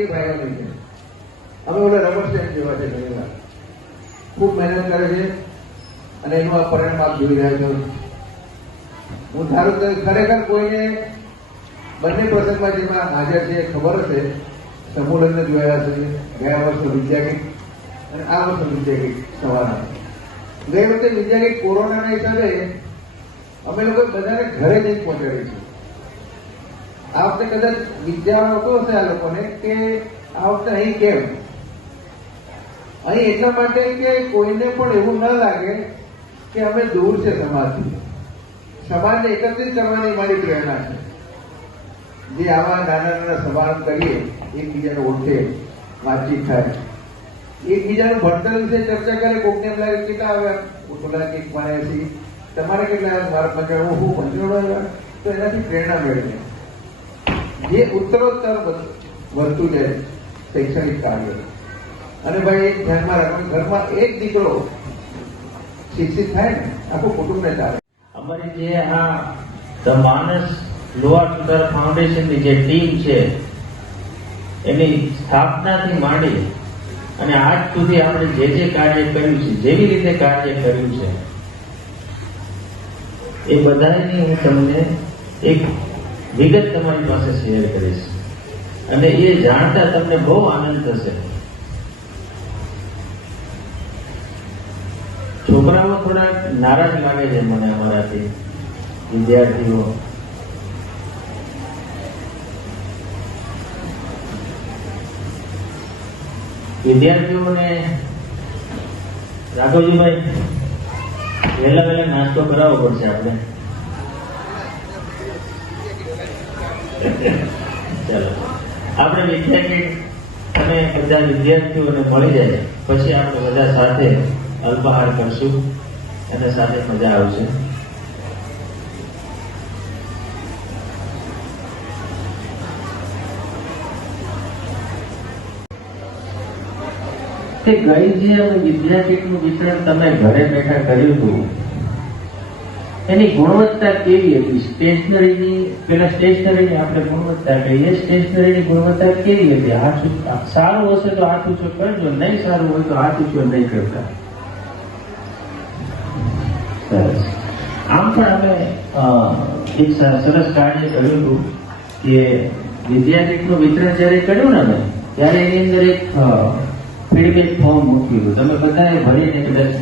બે ભાઈઓની છે. અમે ઓલા રબર સ્ટેન્ડ જેવા છે ઘણી વાર. ખૂબ મહેનત કરે છે અને એનું આ પરિણામ આપ જોઈ રહ્યા છો. હું ધારું કે ખરેખર કોઈને બંને પ્રસંગમાં જેમાં હાજર છે ખબર હશે, સમૂહ લગ્ન જોયા હશે, ગયા વર્ષનો વિદ્યાગીત અને આ વર્ષનો વિદ્યાગીત સવારના. ગઈ વખતે વિદ્યાગીત કોરોનાના હિસાબે અમે લોકો બધાને ઘરે જઈને પહોંચાડીશું. આ વખતે કદાચ વિચાર આવતો હશે આ લોકોને કે આ વખતે અહીં કેમ, અહીં એટલા માટે કે કોઈને પણ એવું ન લાગે કે અમે દૂર છે સમાજથી. સમાજને એકત્રિત કરવાની મારી પ્રેરણા છે. જે આવા નાના નાના સમારંભ કરીએ, એકબીજાને ઓળખે, વાતચીત થાય, એકબીજાનું ભણતર વિશે ચર્ચા કરે. કોકને એમ લાગે કેટલા આવ્યા, થોડા એક મારે તમારે કેટલા આવ્યા, મારા 95, હું 95 આવ્યા, તો એનાથી પ્રેરણા મેળવે. જે ઉત્તરોત્તર વધતું જાય શૈક્ષણિક કાર્ય. અને ભાઈ એક ધ્યાનમાં રાખો, ઘરમાં એક દીકરો શિક્ષિત થાય ને આખું કુટુંબને ચાલે. અમારી જે આ ધ માનસ લોઅર સુધાર ફાઉન્ડેશનની જે ટીમ છે એની સ્થાપનાથી માંડી અને આજ સુધી આપણે જે કાર્ય કર્યું છે, જેવી રીતે કાર્ય કર્યું છે, એ બધાની હું તમને એક વિગત તમારી પાસે શેર કરીશ અને એ જાણતા તમને બહુ આનંદ થશે. છોકરાઓ થોડા નારાજ લાગે છે મને અમારાથી, વિદ્યાર્થીઓ. વિદ્યાર્થીઓને રાઘવજીભાઈ વહેલા વહેલા નાસ્તો કરાવવો પડશે આપણે. ચાલો આપણે વિદ્યાર્થી અને બધા વિદ્યાર્થીઓને મળી જાય પછી આપણે બધા સાથે અલ્પાહાર કરશું અને સાથે મજા આવશે. કે ગઈ જે વિદ્યાપીઠનું વિતરણ તમે ઘરે બેઠા કર્યું હતું એની ગુણવત્તા કેવી હતી? સ્ટેશનરીની, પેલા સ્ટેશનરીની આપણે ગુણવત્તા કહીએ, સ્ટેશનરીની ગુણવત્તા કેવી હતી? સારું હશે તો હાથ ઊંચો કરજો, નહીં સારું હોય તો હાથ ઊંચો નહીં કરતા. સરસ. આમ પણ અમે એક સરસ કાર્ય કર્યું હતું કે વિદ્યાપીઠનું વિતરણ જયારે કર્યું ને અમે, ત્યારે એની અંદર એક ફીડબેક ફોર્મ મૂક્યું. તમે બધાએ ભરીને કદાચ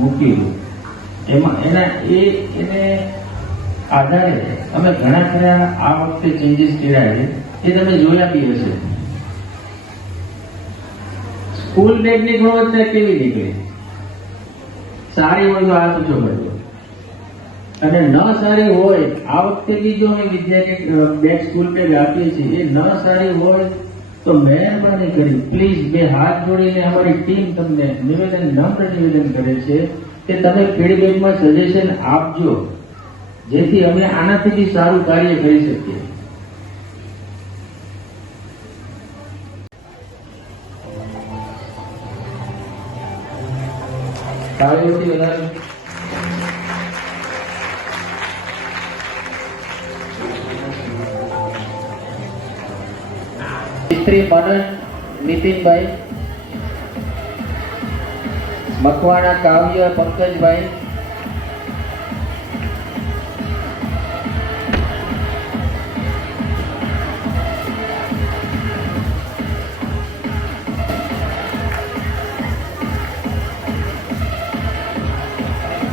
મૂક્યું. એમાં એને આધારે અમે ઘણા ખરા આ વખતે ચેન્જીસ કર્યા છે, એ તમે જોયા બી હશે. સ્કૂલ બેગની ગુણવત્તા કેવી નીકળી? સારી હોય તો હાથ ઊંચો કરજો, અને ન સારી હોય, આ વખતે બી જો અમે વિદ્યાર્થી બેગ સ્કૂલ બેગ આપીએ છીએ, એ ન સારી હોય તો મહેરબાની કરી પ્લીઝ બે હાથ જોડીને અમારી ટીમ તમને નમ્ર નિવેદન કરે છે કે તમે ફીડબેકમાં સજેશન આપજો, જેથી અમે આનાથી બી સારું કાર્ય કરી શકીએ. તાળીઓથી વધારે શ્રી મનન નીતિનભાઈ, મકવાણા કાવ્ય પંકજભાઈ,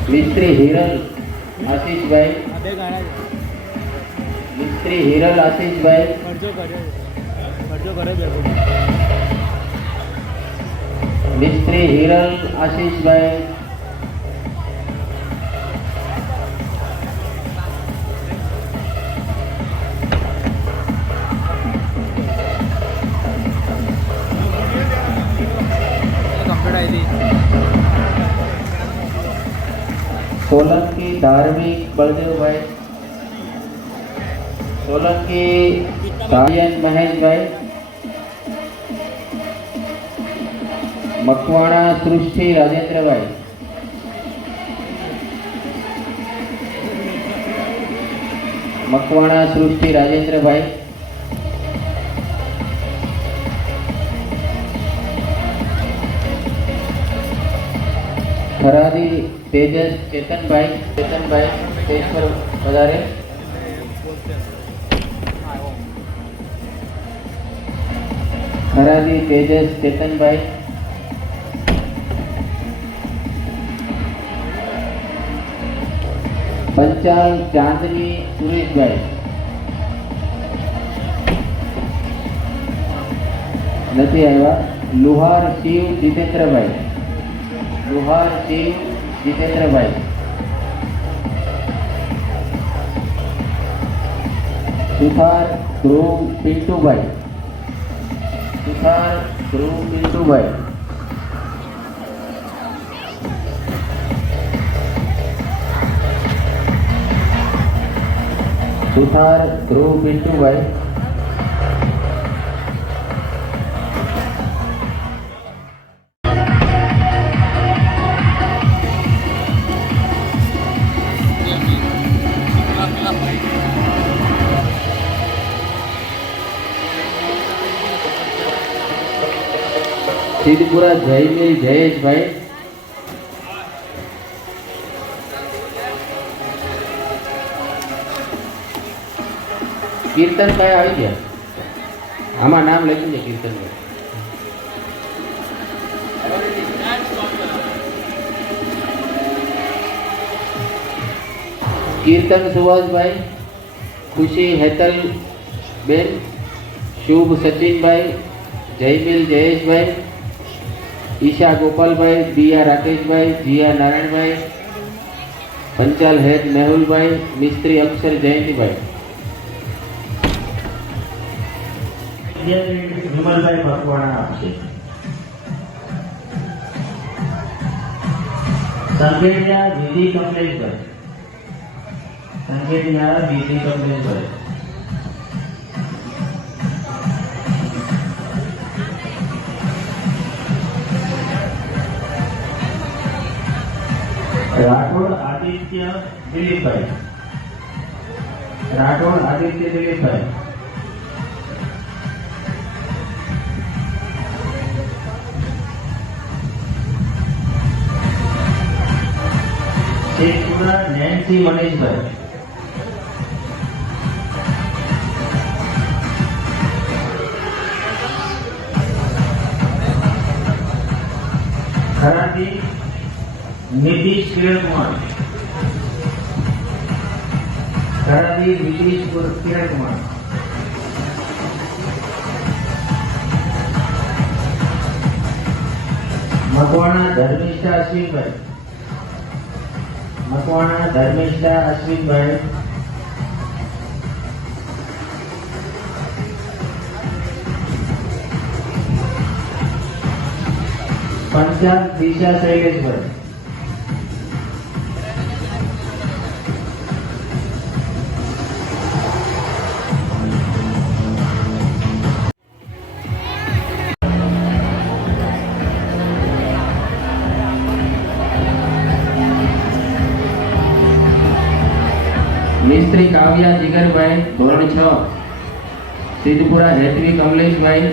મિસ્ત્રી હિરલ આશીષભાઈ, મિસ્ત્રી હિરલ આશીષભાઈ, મિસ્ત્રી હિરલ આશીષભાઈ, સોલંકી ધાર્મિક બળદેવભાઈ, સોલંકી કાયન મહેશભાઈ, મકવાણા સૃષ્ટિ રાજેન્દ્રભાઈ, મકવાણા સૃષ્ટિ રાજેન્દ્રભાઈ, ખરાદી તેજસ ચેતનભાઈ સ્ટેજ પર વધારે. ખરાદી તેજસ ચેતનભાઈ. પંચાલ ચાંદની સુરેશભાઈ. નથી આવ્યા. લુહાર શિવ જીતેન્દ્રભાઈ. સુથાર ધ્રુવ પિન્ટુભાઈ. સિદ્ધપુરા જયમીલ જયેશભાઈ. કીર્તનભાઈ આવી ગયા. આમાં નામ લખી દે કીર્તનભાઈ. કીર્તન સુભાષભાઈ. ખુશી હેતલ બેન. શુભ સચિનભાઈ. જયમીલ જયેશભાઈ. ઈશા ગોપાલભાઈ. દિયા રાકેશભાઈ. જીયા નારાયણભાઈ. પંચાલ હેત મેહુલભાઈ. મિસ્ત્રી અક્ષર જયંતિભાઈ. વિમલભાઈ મકવાણા આપશે. સંકેતિયા વિધિ કમલેશભાઈ. રાઠોડ આદિત્ય દિલીપભાઈ. શેખપુરા નેન્સી મનીષભાઈ. ખરાદી નીતિશ કિરણકુમાર. મકવાણા ધર્મિષ્ઠા અશ્વિનભાઈ. પંચાલ દિશા શૈલેષભાઈ. મિસ્ત્રી કાવ્યા જીગરભાઈ ધોરણ 6. સિદ્ધપુરા હેતવી કમલેશભાઈ.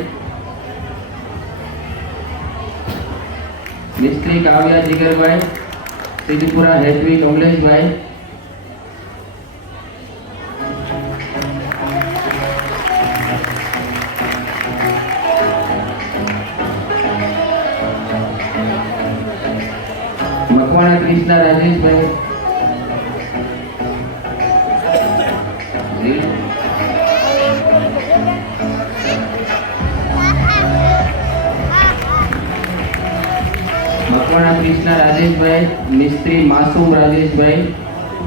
મિસ્ત્રી કાવ્યા જીગરભાઈ. સિદ્ધપુરા હેતવી કમલેશભાઈ. મકવાણા કૃષ્ણા રાજેશભાઈ. મકવાણા કૃષ્ણા રાજેશભાઈ. મિસ્ત્રી માસૂમ રાજેશભાઈ.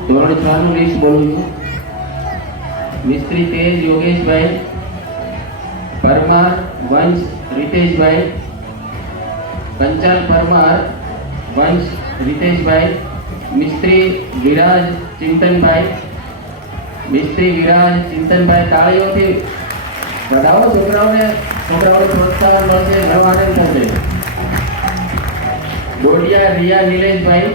ધોરણ 6 નું લિસ્ટ બોલું છું. મિસ્ત્રી તેજ યોગેશભાઈ. પરમાર વંશ રીતેશભાઈ. કંચાલ પરમાર વંશ રીતેશભાઈ. મિસ્ત્રી વિરાજ ચિંતનભાઈ. તાળીઓથી વધાવો. છોકરાઓને પ્રોત્સાહન મળશે, નવો આનંદ થશે. ડોડિયા રિયા નિલેશભાઈ.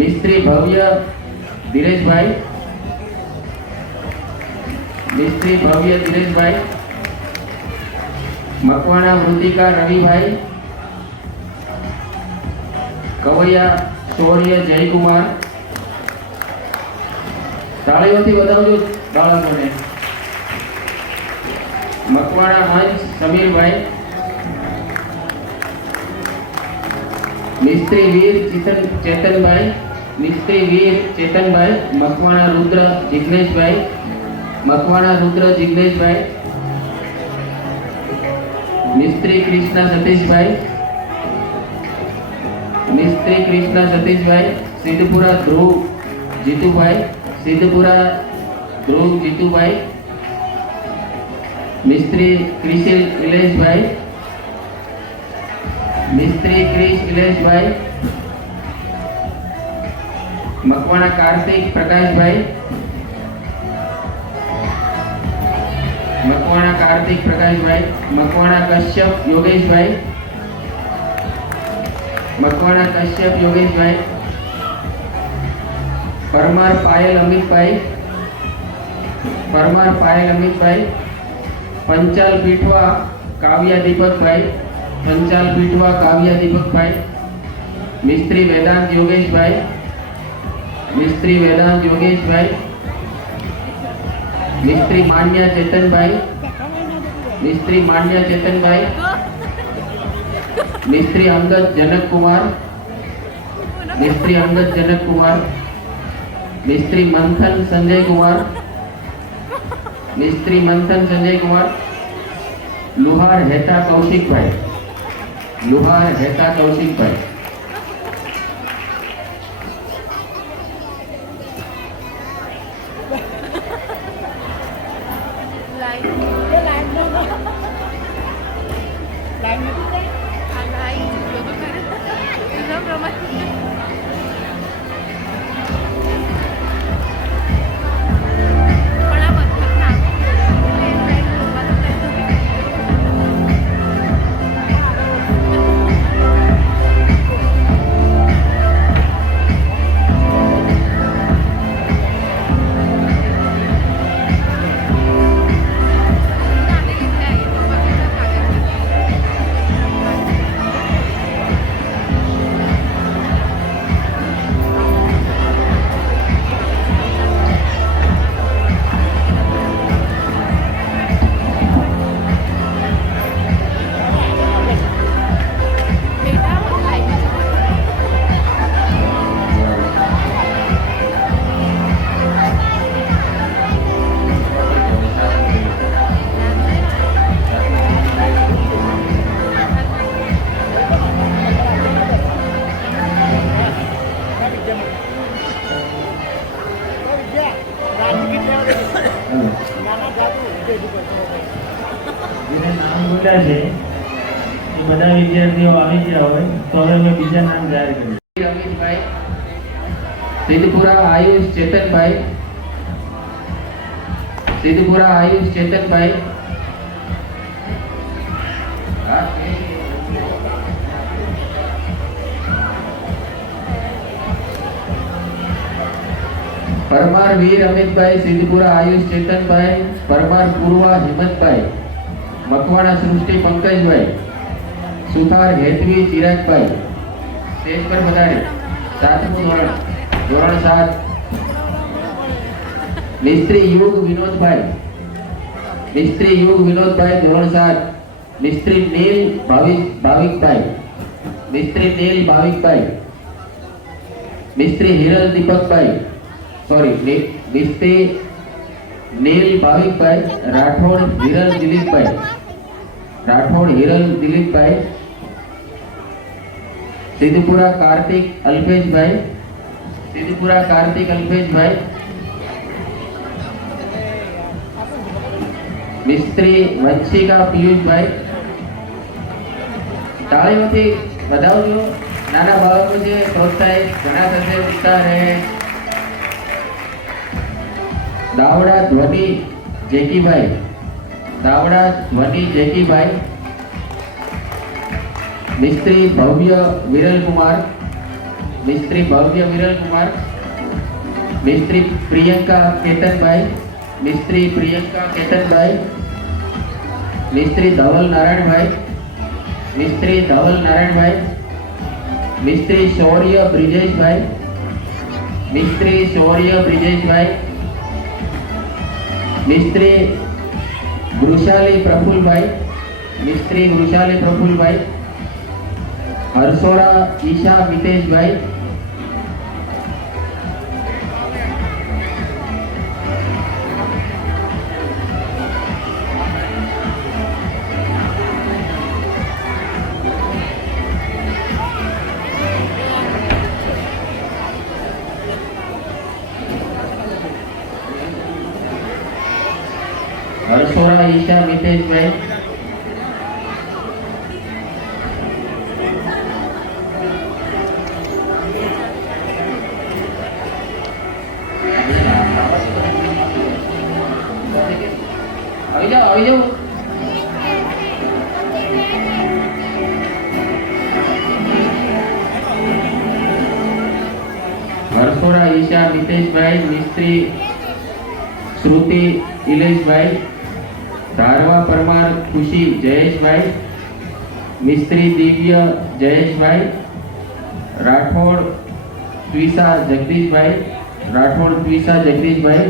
મિસ્ત્રી ભવ્ય ધીરેશભાઈ. મકવાણા વૃતિકા રવિભાઈ, કવૈયા શૌર્ય જયકુમાર. તાળીઓથી વધાવજો બાળકોને. મકવાણા હંસ સમીરભાઈ, મિસ્ત્રી વીર ચેતનભાઈ, મિસ્ત્રી વીર ચેતનભાઈ. મકવાણા રુદ્ર જિગ્નેશભાઈ, મકવાણા રુદ્ર જિગ્નેશભાઈ. મિસ્ત્રી કૃષ્ણ સતીશભાઈ, મિસ્ત્રી કૃષ્ણ સતીશભાઈ. સિદ્ધપુરા ધ્રુવ જીતુભાઈ, સિદ્ધપુરા ધ્રુવ જીતુભાઈ. મિસ્ત્રી ક્રિશિલ ઇલેશભાઈ, મિસ્ત્રી ક્રિશ ઇલેશભાઈ. મકવાણા કાર્તિક પ્રકાશભાઈ, મકવાણા કાર્તિક પ્રકાશભાઈ. મકવાણા કશ્યપ યોગેશભાઈ, મકવાણા કશ્યપ યોગેશભાઈ. પરમાર પાયલ અમિતભાઈ, પરમાર પાયલ અમિતભાઈ. પંચાલ પીઠવા કાવ્યા દીપકભાઈ, પંચાલ પીઠવા કાવ્યા દીપકભાઈ. મિસ્ત્રી વેદાંત યોગેશભાઈ, મિસ્ત્રી વેદાંત યોગેશભાઈ. મિસ્ત્રી માન્યા ચેતનભાઈ, મિસ્ત્રી માન્યા ચેતનભાઈ. મિસ્ત્રી અંગદ જનકકુમાર, મિસ્ત્રી અંગદ જનકકુમાર. મિસ્ત્રી મંથન સંજયકુમાર, મિસ્ત્રી મંથન સંજયકુમાર. લુહાર હેતા કૌશિકભાઈ, લુહાર હેતા કૌશિકભાઈ. જેને નામ બોલ્યા છે એ બધા વિદ્યાર્થીઓ આવી ગયા હોય તો હવે મેં બીજા નામ જાહેર કર્યું. અમિતભાઈ, સિદ્ધપુરા આયુષ ચેતનભાઈ, સિદ્ધપુરા આયુષ ચેતનભાઈ. પરમાર વીર અમિતભાઈ, સિદ્ધપુરા આયુષ ચેતનભાઈ. પરમાર પૂર્વા હિંમતભાઈ, મકવાણા સૃષ્ટિ પંકજભાઈ. સુથાર હેતવી ચિરાગભાઈ. સ્ટેજ પર પધારે. 7મું ધોરણ, ધોરણ 7. મિસ્ત્રી યુગ વિનોદભાઈ, મિસ્ત્રી યુગ વિનોદભાઈ, ધોરણ 7. મિસ્ત્રી નીલ ભાવિકભાઈ, મિસ્ત્રી નીલ ભાવિકભાઈ. મિસ્ત્રી હિરલ દીપકભાઈ, સોરી મિસ્ત્રી નીલ ભાવિકભાઈ. રાઠોડ હિરલ દિલીપભાઈ, રાઠોડ હિરલ દિલીપભાઈ. સિદ્ધપુરા કાર્તિક અલ્પેશભાઈ, સિદ્ધપુરા કાર્તિક અલ્પેશભાઈ. મિસ્ત્રી વંશિકા પિયુષભાઈ. તાળીઓથી વધાવજો. નાના બાળકો છે પ્રોત્સાહિત ઘણા થશે, ઉત્સાહ રહે. દાવડા ધ્વનિ જેકીભાઈ, દાવડા ધ્વનિ જેકીભાઈ. મિસ્ત્રી ભવ્ય વિરલકુમાર, મિસ્ત્રી ભવ્ય વિરલકુમાર. મિસ્ત્રી પ્રિયંકા કેતનભાઈ, મિસ્ત્રી પ્રિયંકા કેતનભાઈ. મિસ્ત્રી ધવલ નારાયણભાઈ, મિસ્ત્રી ધવલ નારાયણભાઈ, મિસ્ત્રી શૌર્ય બ્રિજેશભાઈ, મિસ્ત્રી શૌર્ય બ્રિજેશભાઈ, મિસ્ત્રી વૃષાલી પ્રફુલભાઈ, મિસ્ત્રી વૃષાલી પ્રફુલભાઈ, હરસોરા ઈશા મિતેશભાઈ, હરસોરા ઈશા મિતેશભાઈ, આવી જાઓ હરસોરા ઈશા મિતેશભાઈ, મિસ્ત્રી શ્રુતિ ઇલેશભાઈ, ધારવા પરમાર ખુશી જયેશભાઈ, મિસ્ત્રી દિવ્ય જયેશભાઈ, રાઠોડ ત્વિષા જગદીશભાઈ, રાઠોડ ત્વિષા જગદીશભાઈ,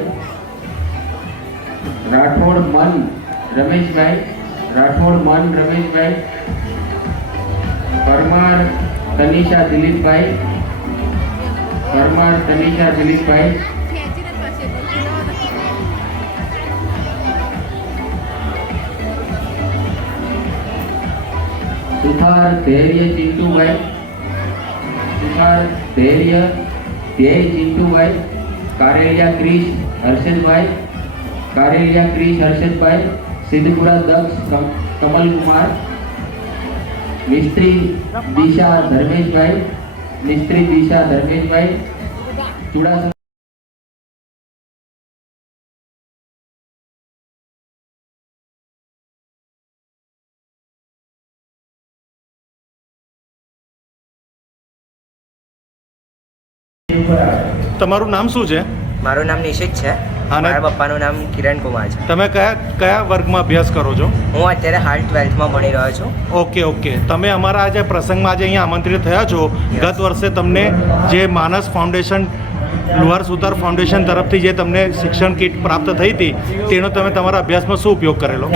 રાઠોડ મન રમેશભાઈ, રાઠોડ મન રમેશભાઈ, પરમાર તનિષા દિલીપભાઈ, પરમાર તનિષા દિલીપભાઈ, સુથાર ધૈર્ય ચિંટુભાઈ, સુથાર ધૈર્ય ચિંટુભાઈ, કારેલિયા ક્રિશ હર્ષદભાઈ, કારેલિયા ક્રિશ હર્ષદભાઈ, સિદ્ધપુરા દક્ષ કમલકુમાર, મિસ્ત્રી દિશા ધર્મેશભાઈ, મિસ્ત્રી દિશા ધર્મેશભાઈ, ચુડાસમા તમારું નામ શું છે? મારું નામ નિશિત છે. અને મારા પપ્પાનું નામ કિરણ કુમાર છે. તમે કયા વર્ગમાં અભ્યાસ કરો છો? હું અત્યારે હાલ 12th ભણી રહ્યો છું. ઓકે. તમે અમારા આજે પ્રસંગમાં આજે અહીંયા આમંત્રિત થયા છો. ગત વર્ષે તમને જે માનસ ફાઉન્ડેશન લુહાર સુતાર ફાઉન્ડેશન તરફથી જે તમને શિક્ષણ કીટ પ્રાપ્ત થઈ હતી તેનો તમે તમારા અભ્યાસમાં શું ઉપયોગ કરેલો?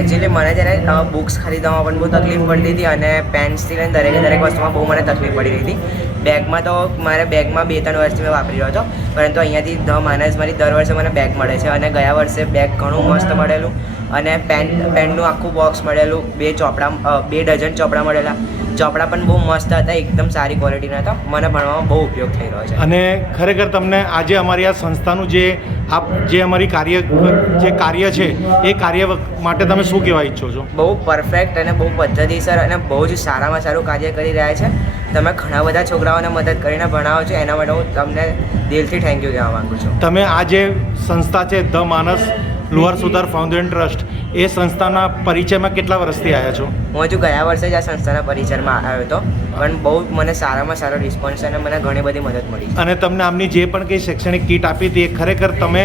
એકચ્યુઅલી મને જ્યારે બુક્સ ખરીદવામાં પણ બહુ તકલીફ પડતી હતી અને પેન્સથી લઈને દરેક વસ્તુમાં બહુ મને તકલીફ પડી રહી હતી. બેગમાં તો મારે બેગમાં 2-3 વર્ષથી મેં વાપરી રહ્યો હતો, પરંતુ અહીંયાથી ધ માનસમાંથી દર વર્ષે મને બેગ મળે છે અને ગયા વર્ષે બેગ ઘણું મસ્ત મળેલું અને પેનનું આખું બોક્સ મળેલું, 2 ડઝન ચોપડા મળેલા. ચોપડા પણ બહુ મસ્ત હતા, એકદમ સારી ક્વોલિટીના હતા. મને ભણવામાં બહુ ઉપયોગ થઈ રહ્યો છે. અને ખરેખર તમને આજે અમારી આ સંસ્થાનું જે અમારી કાર્ય છે એ કાર્ય માટે તમે શું કહેવા ઈચ્છો છો? બહુ પરફેક્ટ અને બહુ પદ્ધતિસર અને બહુ જ સારામાં સારું કાર્ય કરી રહ્યા છે. તમે ઘણા બધા છોકરાઓને મદદ કરીને ભણાવો છો, એના માટે હું તમને દિલથી થેન્ક યુ કહેવા માગું છું. તમે આ જે સંસ્થા છે ધ માનસ લુહાર સુતાર ફાઉન્ડેશન ટ્રસ્ટ, એ સંસ્થાના પરિચયમાં કેટલા વર્ષથી આવ્યા છો? હું હજુ ગયા વર્ષે જ આ સંસ્થાના પરિચયમાં આવ્યો હતો, પણ બહુ મને સારામાં સારો રિસ્પોન્સ અને મને ઘણી બધી મદદ મળી. અને તમને આમની જે પણ કંઈ શૈક્ષણિક કીટ આપી હતી એ ખરેખર તમે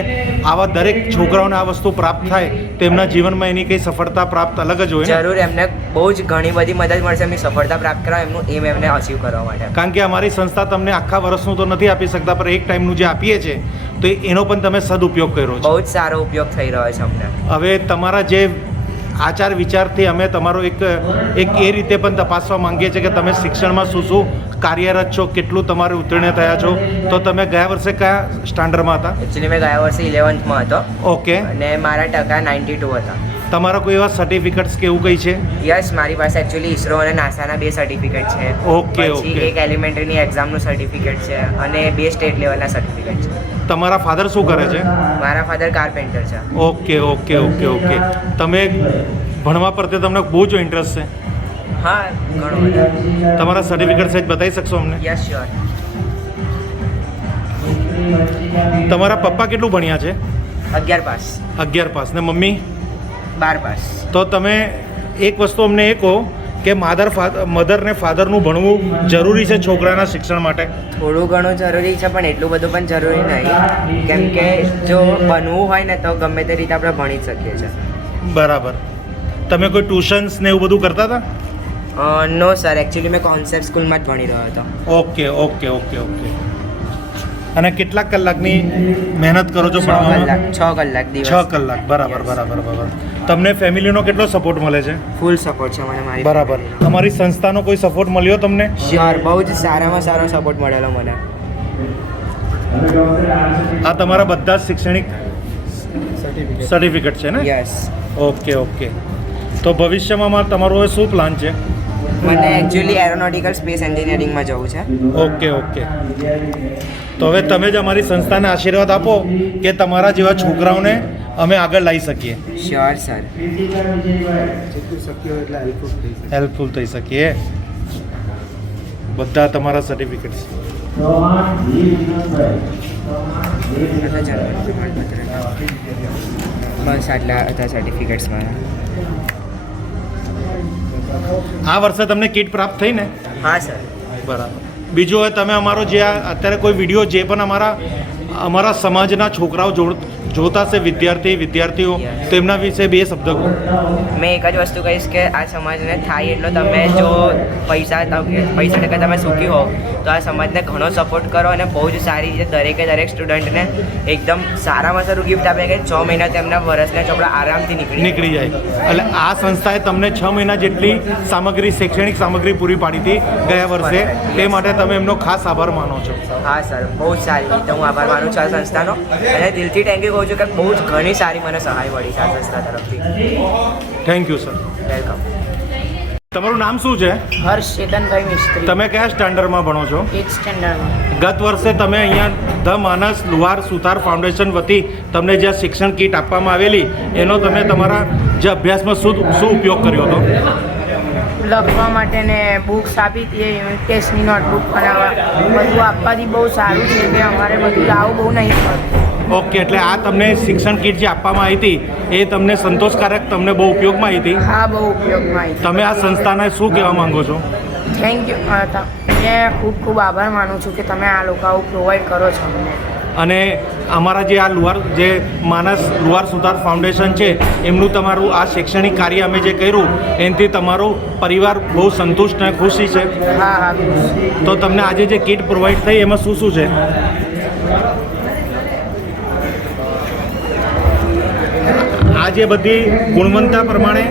આવા દરેક છોકરાઓને આ વસ્તુ પ્રાપ્ત થાય તેમના જીવનમાં એની કંઈ સફળતા પ્રાપ્ત અલગ જ હોય? જરૂર, એમને બહુ જ ઘણી બધી મદદ મળશે એમની સફળતા પ્રાપ્ત કરવા, એમનું એમ એમને અચીવ કરવા માટે. કારણ કે અમારી સંસ્થા તમને આખા વર્ષનું તો નથી આપી શકતા, પણ એક ટાઈમનું જે આપીએ છીએ તો એનો પણ તમે સદુપયોગ કર્યો છે. બહુ જ સારો ઉપયોગ થઈ રહ્યો છે અમને. હવે તમારા જે આચાર વિચારથી અમે તમારો એક એ રીતે પણ તપાસવા માંગીએ છીએ કે તમે શિક્ષણમાં શું કાર્યરત છો, કેટલું તમારે ઉત્તીર્ણ થયા છો. તો તમે ગયા વર્ષે કયા સ્ટાન્ડર્ડમાં હતા? એકચ્યુઅલી મેં ગયા વર્ષે 11th હતો. ઓકે. અને મારા ટકા 92 હતા. તમારા કોઈ એવા સર્ટિફિકેટ્સ કે એવું કંઈ છે? યસ, મારી પાસે એકચ્યુઅલી ઇસરો અને નાસાના 2 સર્ટિફિકેટ છે. ઓકે. એક એલિમેન્ટરીની એક્ઝામનું સર્ટિફિકેટ છે અને 2 સ્ટેટ લેવલના સર્ટિફિકેટ છે. તમારા ફાધર શું કરે છે? મારા ફાધર કાર્પેન્ટર છે. ઓકે. તમે ભણવા પ્રત્યે તમને બહુ જ ઇન્ટરેસ્ટ છે? હા, ઘણો બધો. તમારા સર્ટિફિકેટ સહિત બતાવી શકશો અમને? Yes, sure. તમારા પપ્પા કેટલું ભણ્યા છે? 11 પાસ. 11 પાસ. ને મમ્મી? 12 પાસ. તો તમે એક વસ્તુ અમને એ કહો કે મધર ને ફાધરનું ભણવું જરૂરી છે છોકરાના શિક્ષણ માટે? થોડું ઘણું જરૂરી છે, પણ એટલું બધું પણ જરૂરી નહીં, કેમ કે જો બનવું હોય ને તો ગમે તે રીતે આપણે ભણી જ શકીએ છીએ. બરાબર. તમે કોઈ ટ્યુશન્સ ને એવું બધું કરતા હતા? નો સર, એકચ્યુઅલી મેં કોન્સેપ્ટ સ્કૂલમાં જ ભણી રહ્યો હતો. Okay okay okay okay. અને કેટલા કલાકની મહેનત કરો છો 6 ભણવામાં? કલાક 6 કલાક દિવસ. 6 કલાક. બરાબર બરાબર બરાબર. તમને ફેમિલીનો કેટલો સપોર્ટ મળે છે? ફૂલ સપોર્ટ છે મને મારી. બરાબર. અમારી સંસ્થાનો કોઈ સપોર્ટ મળ્યો તમને? શ્યોર, બહુ જ સારામાં સારો સપોર્ટ મળેલો મને. આ તમારા બધા જ શૈક્ષણિક સર્ટિફિકેટ છે ને? યસ. Okay okay. તો ભવિષ્યમાં તમારો હવે શું પ્લાન છે? મને એકચ્યુઅલી એરોનોટિકલ સ્પેસ એન્જિનિયરિંગમાં જવું છે. Okay okay. તો હવે તમે જ અમારી સંસ્થાને આશીર્વાદ આપો કે તમારા જેવા છોકરાઓને અમે આગળ લાવી શકીએ. Sure sir. હેલ્પફુલ થઈ શકીએ. બધા તમારા સર્ટિફિકેટ્સ. બસ આટલા હતા સર્ટિફિકેટ્સ મારા. આ વર્ષે તમને કીટ પ્રાપ્ત થઈ ને? હા સર. બરાબર. બીજું હવે તમે અમારો જે અત્યારે કોઈ વિડીયો જે પણ અમારા સમાજના છોકરાઓ જોતા છે, વિદ્યાર્થીઓ, તેમના વિશે 2 શબ્દ કહો. મેં એક જ વસ્તુ કહીશ કે આ સમાજને થાય એટલો તમે જો પૈસા ટકા તમે સુખી હો તો આ સમાજને ઘણો સપોર્ટ કરો અને બહુ જ સારી રીતે દરેક સ્ટુડન્ટને એકદમ સારામાં સારું ગિફ્ટ આપે કે 6 મહિના તેમના વર્ષના ચોપડા આરામથી નીકળી જાય. એટલે આ સંસ્થાએ તમને 6 મહિના જેટલી શૈક્ષણિક સામગ્રી પૂરી પાડી હતી ગયા વર્ષે. તે માટે તમે એમનો ખાસ આભાર માનો છો? હા સર, બહુ જ સારી રીતે હું આભાર માનું છું આ સંસ્થાનો અને દિલથી થેન્ક યુ કહું છું કે બહુ જ ઘણી સારી મને સહાય મળી છે આ સંસ્થા તરફથી. Thank you sir. વેલકમ. તમારું નામ શું છે? હર્ષ ચેતનભાઈ મિસ્ત્રી. તમે કયા સ્ટાન્ડર્ડમાં ભણો છો? 8th સ્ટેન્ડર્ડમાં. ગત વર્ષે તમે અહીંયા ધ માનસ લુહાર સુતાર ફાઉન્ડેશન વતી તમને જે શિક્ષણ કીટ આપવામાં આવેલી એનો તમે તમારા જે અભ્યાસમાં શું ઉપયોગ કર્યો હતો? લખવા માટે ને બુક્સ આપી હતી, યુનિટ ટેસ્ટની નોટબુક બનાવવા બધું આપવાથી બહુ સારું છે કે અમારે બધું લાવવું બહુ નહીં પડતું. ઓકે. એટલે આ તમને શિક્ષણ કીટ જે આપવામાં આવી હતી એ તમને સંતોષકારક, તમને બહુ ઉપયોગમાં આવી હતી? હા, બહુ ઉપયોગમાં આવી. તમે આ સંસ્થાને શું કહેવા માંગો છો? Thank you. મેં ખૂબ ખૂબ આભાર માનું છું કે તમે આ લોકો આવું પ્રોવાઈડ કરો છો અમને. અને અમારા જે આ માનસ લુહાર સુતાર ફાઉન્ડેશન છે એમનું તમારું આ શૈક્ષણિક કાર્ય અમે જે કર્યું એનાથી તમારો પરિવાર બહુ સંતુષ્ટ અને ખુશી છે? હા હા. તો તમને આજે જે કીટ પ્રોવાઈડ થઈ એમાં શું છે? આ જે બધી ગુણવત્તા પ્રમાણે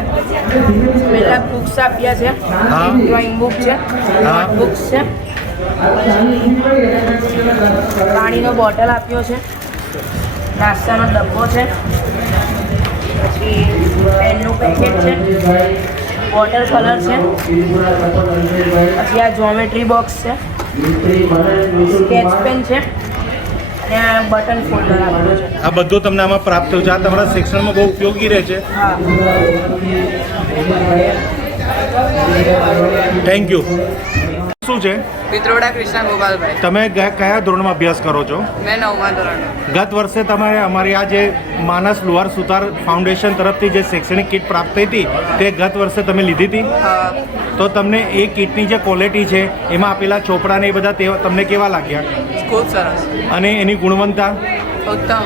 પહેલા બુક્સ આપ્યા છે, હા. ડ્રોઈંગ બુક છે, હા. બુક્સ છે, પાણીનો બોટલ આપ્યો છે, નાસ્તાનો ડબ્બો છે, પછી પેનનું પેકેટ છે, વોટર કલર છે, પછી આ જ્યોમેટ્રી બોક્સ છે, સ્કેચ પેન છે અને આ બટન ફોલ્ડર આપ્યો છે. આ બધું તમને આમાં પ્રાપ્ત થયું છે. આ તમારા શિક્ષણમાં બહુ ઉપયોગી રહે છે. હા. Thank you. શું છે? પિત્રોડા કૃષ્ણ ગોપાલભાઈ. તમે કયા ધોરણમાં અભ્યાસ કરો છો? મેં 9મા ધોરણમાં. ગત વર્ષે તમારે અમારી આ જે માનસ લુહાર સુતાર ફાઉન્ડેશન તરફથી જે શૈક્ષણિક કીટ પ્રાપ્ત થઈ હતી તે ગત વર્ષે તમે લીધી હતી? તો તમને એ કીટની જે ક્વોલિટી છે એમાં આપેલા ચોપડા ને એ બધા તમને કેવા લાગ્યા? ખૂબ સરસ. અને એની ગુણવત્તા? ઉત્તમ.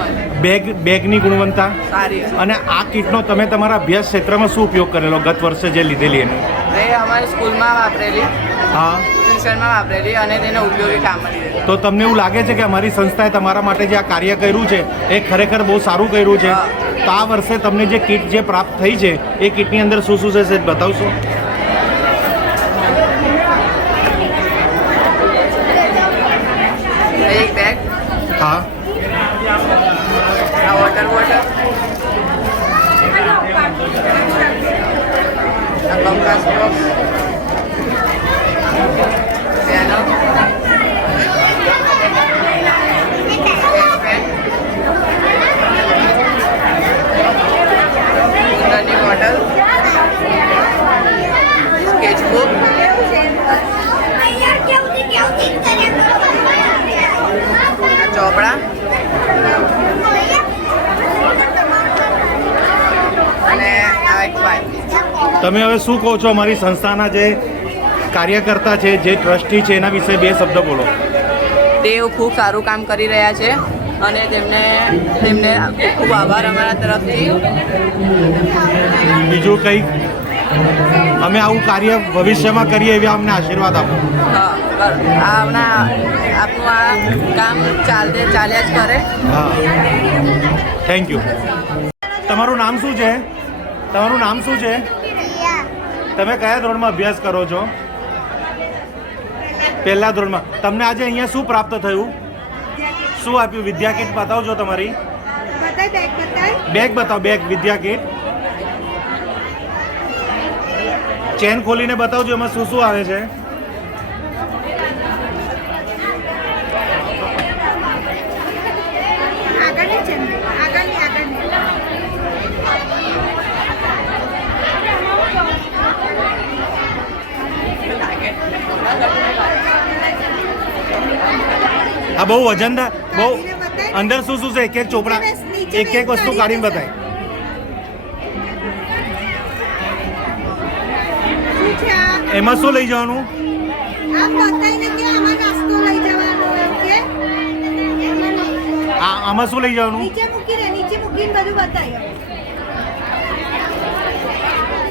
બેગની ગુણવત્તા? સારી. અને આ કીટનો તમે તમારા અભ્યાસ ક્ષેત્રમાં શું ઉપયોગ કરેલો ગત વર્ષે જે લીધેલી એનો? એ અમારી સ્કૂલમાં વાપરેલી, હા. ટ્યુશનમાં વાપરેલી અને તેને ઉપયોગી કામમાં લીધેલી. તો તમને એવું લાગે છે કે અમારી સંસ્થાએ તમારા માટે જે આ કાર્ય કર્યું છે એ ખરેખર બહુ સારું કર્યું છે? તો આ વર્ષે તમને જે કીટ જે પ્રાપ્ત થઈ છે એ કીટની અંદર શું છે સહેજ બતાવશો? એક બેગ, હા. આ વોટર બોટલ, આ કંપાસ બોક્સ, પેનો, સ્કેચ પેન, ઉંદરની બોટલ, સ્કેચબુક, આ ચોપડા અને આ એક ફાઇલ. તમે હવે શું કહો છો અમારી સંસ્થાના જે કાર્યકર્તા છે, જે ટ્રસ્ટી છે, એના વિશે 2 શબ્દ બોલો. તેઓ ખૂબ સારું કામ કરી રહ્યા છે અને તેમને ખૂબ આભાર અમારા તરફથી. બીજું કંઈ અમે આવું કાર્ય ભવિષ્યમાં કરીએ એવા અમને આશીર્વાદ આપો. હા, આપનું આ કામ ચાલ્યા જ કરે. હા, થેન્ક યુ. તમારું નામ શું છે? તમારું નામ શું છે? તમે કયા ધોરણમાં અભ્યાસ કરો છો? પહેલા ધોરણમાં. તમને આજે અહીંયા શું પ્રાપ્ત થયું? શું આપ્યું? વિદ્યા કીટ બતાવજો તમારી. બેગ બતાવો, બેગ વિદ્યા કીટ. ચેન ખોલીને બતાવજો એમાં શું શું આવે છે. આ બહુ વજનદાર, બહુ અંદર શું શું છે? એક એક ચોપડા, એક એક વસ્તુ કાઢીને બતાય. એમાં શું લઈ જવાનું? આમાં શું લઈ જવાનું?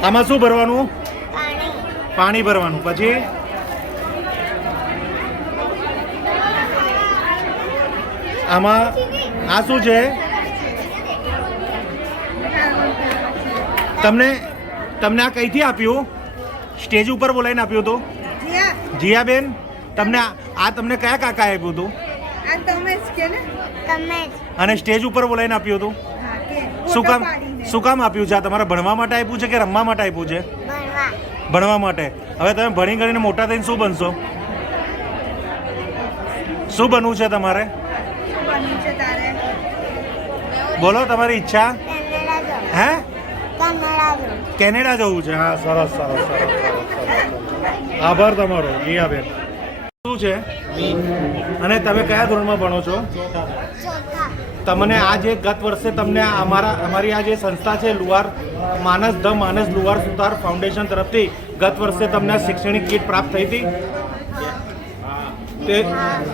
આમાં શું ભરવાનું? પાણી ભરવાનું. પછી આમાં આ શું છે? તમને આ કઈથી આપ્યું? સ્ટેજ ઉપર બોલાવીને આપ્યું હતું? જીયાબેન, તમને આ તમને કયા કાકા આપ્યું હતું? અને સ્ટેજ ઉપર બોલાવીને આપ્યું હતું? શું કામ આપ્યું છે? આ તમારે ભણવા માટે આપ્યું છે કે રમવા માટે આપ્યું છે? ભણવા માટે. હવે તમે ભણી કરીને મોટા થઈને શું બનશો? શું બનવું છે તમારે? બોલો તમારી ઈચ્છા. હે? કેનેડા જવું છે. હા, સરસ સરસ સરસ. આભાર તમારો જીયાબેન. શું છે? અને તમે કયા ધોરણમાં ભણો છો? તમને આ જે ગત વર્ષે તમને અમારી આ જે સંસ્થા છે માનસ લુહાર સુતાર ફાઉન્ડેશન તરફથી ગત વર્ષે તમને શૈક્ષણિક કીટ પ્રાપ્ત થઈ હતી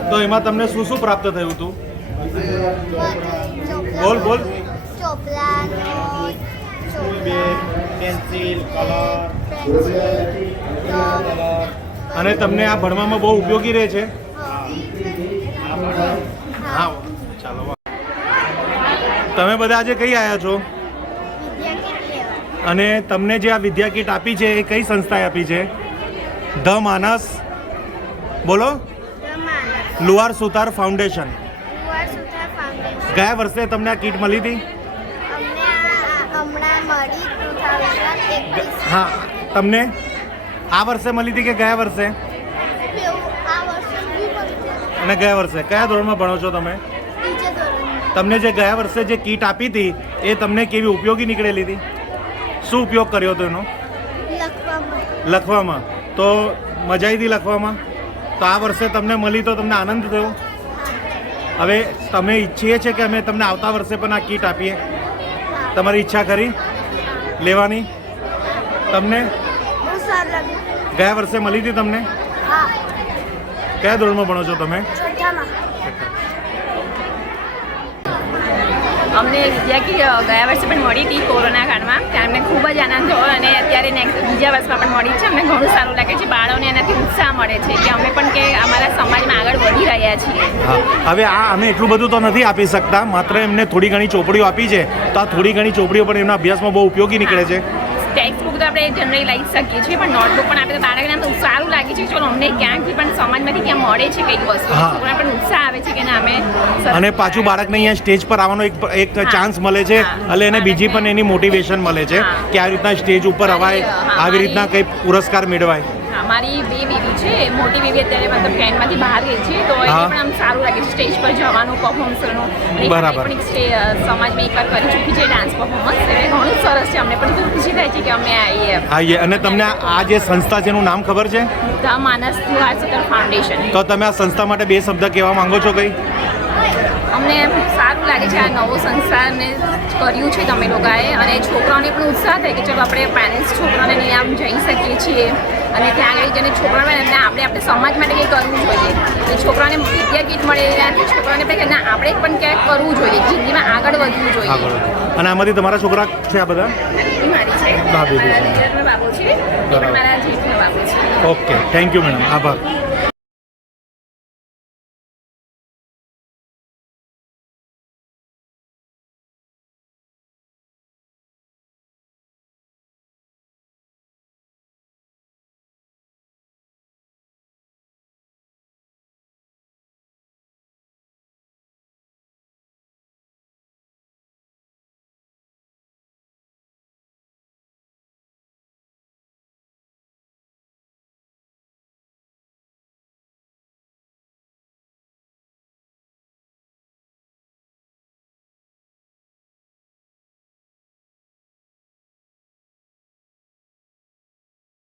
તો એમાં તમને શું શું પ્રાપ્ત થયું હતું? બોલ. Pencil, colour. અને તમને આ ભણવામાં બહુ ઉપયોગી રહે છે. હા, ચાલો. તમે બધા આજે કઈ આવ્યા છો? અને તમને જે આ વિદ્યા કીટ આપી છે એ કઈ સંસ્થાએ આપી છે? ધ માનસ. બોલો. લુહાર સુતાર ફાઉન્ડેશન. ગયા વર્ષે તમને આ કીટ મળી હતી? હા, તમને આ વર્ષે મળી હતી કે ગયા વર્ષે? અને ગયા વર્ષે કયા ધોરણમાં ભણો છો તમે? તમને જે ગયા વર્ષે જે કીટ આપી હતી એ તમને કેવી ઉપયોગી નીકળેલી હતી? શું ઉપયોગ કર્યો હતો એનો? લખવામાં. તો મજા આવી હતી લખવામાં? તો આ વર્ષે તમને મળી તો તમને આનંદ થયો? હવે તમે ઈચ્છીએ છીએ કે અમે તમને આવતા વર્ષે પણ આ કીટ આપીએ? તમારી ઈચ્છા ખરી લેવાની? તમને ગયા વર્ષે મળી હતી તમને? કયા ધોરણમાં ભણો છો તમે? અમને વિદ્યા કીટ ગયા વર્ષે પણ મળી હતી કોરોના કાળમાં, ત્યારે અમને ખૂબ જ આનંદ થયો અને અત્યારે બીજા વર્ષમાં પણ મળી છે. અમને ઘણું સારું લાગે છે. બાળકોને એનાથી ઉત્સાહ મળે છે કે અમે પણ કે અમારા સમાજમાં આગળ વધી રહ્યા છીએ. હવે અમે એટલું બધું તો નથી આપી શકતા, માત્ર એમને થોડી ઘણી ચોપડીઓ આપી છે તો આ થોડી ઘણી ચોપડીઓ પણ એમના અભ્યાસમાં બહુ ઉપયોગી નીકળે છે. ટેક્સ્ટ બુક તો આપણે જનરલી લઈ શકીએ છીએ, પણ નોટબુક પણ આપણે બાળકને તો સારું લાગે છે. ચલો અમને ક્યાંકથી પણ સમાજમાંથી ક્યાં મળે છે કંઈક વસ્તુ, છોકરાને પણ ઉત્સાહ આવે છે કે ના અમે. અને પાછું બાળકને અહીંયા સ્ટેજ પર આવવાનો એક ચાન્સ મળે છે એટલે એને બીજી પણ એની મોટિવેશન મળે છે કે આ રીતના સ્ટેજ ઉપર અવાય, આવી રીતના કંઈ પુરસ્કાર મેળવાય. મારી બે બેબી છે, મોટી બેબી અત્યારે મતલબ ટ્રેનમાંથી બહાર ગઈ છે તો એને પણ આમ સારું લાગે છે સ્ટેજ પર જવાનું, પરફોર્મન્સ કરવાનું. બરાબર. પણ સમાજમાં એકવાર કરી ચૂકી છે ડાન્સ પરફોર્મન્સ, એટલે ઘણું સરસ છે. અમને પણ ખૂબ ખુશી થાય છે કે અમે આવીએ. અને તમને આ જે સંસ્થા છે એનું નામ ખબર છે? ધ માનસ લુહાર સુતાર ફાઉન્ડેશન. તો તમે આ સંસ્થા માટે બે શબ્દ કહેવા માંગો છો કંઈ? અમને સારું લાગે છે આ નવો સંસ્થાને કર્યું છે તમે લોકોએ, અને છોકરાઓને પણ ઉત્સાહ થાય કે ચલો આપણે પેરેન્ટ્સ છોકરાઓને આમ જઈ શકીએ છીએ. અને ત્યાં આગળ જઈને છોકરાઓને એમને આપણે સમાજ માટે કંઈ કરવું જોઈએ. એ છોકરાને વિદ્યા કીટ મળે એનાથી છોકરાઓને પણ કે ના આપણે પણ ક્યાંક કરવું જોઈએ, જિંદગીમાં આગળ વધવું જોઈએ. આગળ અને આમાંથી તમારા છોકરા છે આ બધા? એ મારી છે, ભાભી છે. મારા દીકરાનો બાબો છે, એ પણ મારા જેઠનો બાબો છે. ઓકે, થેન્ક યુ મેડમ, આભાર.